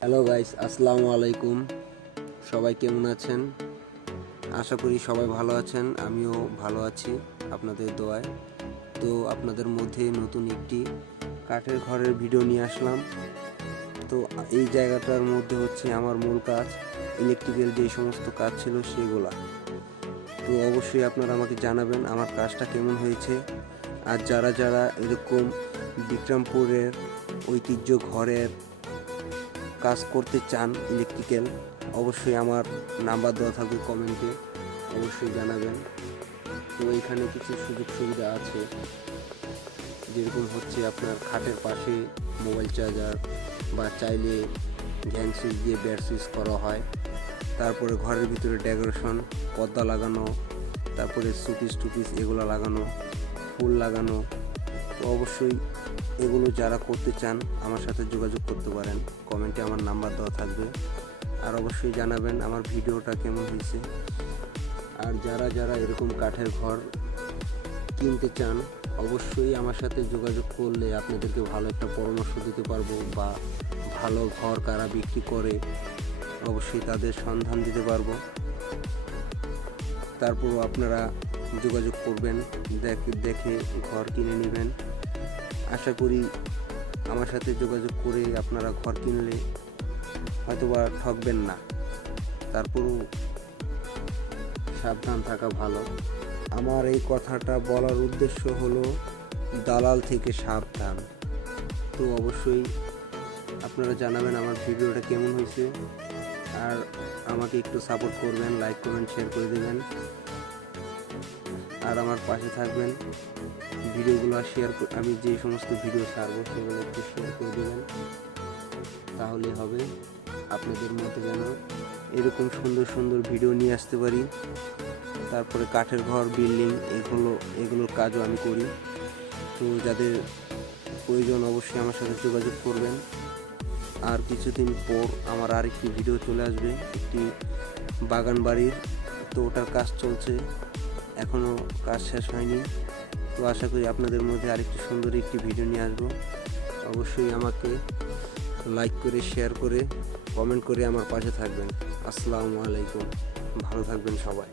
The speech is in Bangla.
হ্যালো গাইস আসসালামু আলাইকুম। সবাই কেমন আছেন? আশা করি সবাই ভালো আছেন, আমিও ভালো আছি আপনাদের দোয়ায়। তো আপনাদের মধ্যে নতুন একটি কাঠের ঘরের ভিডিও নিয়ে আসলাম। তো এই জায়গাটার মধ্যে হচ্ছে আমার মূল কাজ ইলেকট্রিক্যাল যে সমস্ত কাজ ছিল সেগুলা। তো অবশ্যই আপনারা আমাকে জানাবেন, আমার কাজটা কেমন হয়েছে। আর যারা যারা এরকম বিক্রমপুরের ঐতিহ্য ঘরের কাজ করতে চান ইলেকট্রিক্যাল অবশ্যই আমার নাম্বার দেওয়া থাকবে কমেন্টে অবশ্যই জানাবেন। তো এখানে কিছু সুযোগ সুবিধা আছে, যেরকম হচ্ছে আপনার খাটের পাশে মোবাইল চার্জার বা চাইলে ধ্যান সুইচ দিয়ে ব্যাট সুইচ করা হয়। তারপরে ঘরের ভিতরে ডেকোরেশন পর্দা লাগানো, তারপরে সুপিস টুপিস এগুলো লাগানো। ফুল লাগানো, তো অবশ্যই এগুলো যারা করতে চান, আমার সাথে যোগাযোগ করতে পারেন। কমেন্টে আমার নাম্বার দেওয়া থাকবে। আর অবশ্যই জানাবেন আমার ভিডিওটা কেমন হয়েছে। আর যারা যারা এরকম কাঠের ঘর কিনতে চান, অবশ্যই আমার সাথে যোগাযোগ করলে আপনাদেরকে ভালো একটা পরামর্শ দিতে পারব বা ভালো ঘর কারা বিক্রি করে, অবশ্যই তাদের সন্ধান দিতে পারব। তারপরও আপনারা যোগাযোগ করবেন, দেখে দেখে ঘর কিনে নেবেন। আশা করি আমার সাথে যোগাযোগ করে আপনারা ঘর কিনলে হয়তোবা ঠকবেন না। তারপরও সাবধান থাকা ভালো। আমার এই কথাটা বলার উদ্দেশ্য হলো দালাল থেকে সাবধান। তো অবশ্যই আপনারা জানাবেন আমার ভিডিওটা কেমন হয়েছে। আর আমাকে একটু সাপোর্ট করবেন লাইক করবেন শেয়ার করে দেবেন। আর আমার পাশে থাকবেন। ভিডিওগুলো শেয়ার আমি যে সমস্ত ভিডিও ছাড়বো সেগুলো একটু শেয়ার করে দেবেন। তাহলে হবে। আপনাদের মধ্যে যেন এরকম সুন্দর সুন্দর ভিডিও নিয়ে আসতে পারি। তারপরে কাঠের ঘর বিল্ডিং এগুলো, এগুলোর কাজও আমি করি। তো যাদের প্রয়োজন অবশ্যই আমার সাথে যোগাযোগ করবেন। আর কিছুদিন পর আমার আরেকটি ভিডিও চলে আসবে। একটি বাগান বাড়ির তো ওটার কাজ চলছে। এখনও কাজ শেষ হয়নি। তো আশা করি আপনাদের মধ্যে আরেকটি সুন্দর একটি ভিডিও নিয়ে আসব। অবশ্যই আমাকে লাইক করে শেয়ার করে কমেন্ট করে আমার পাশে থাকবেন। আসসালামু আলাইকুম। ভালো থাকবেন সবাই।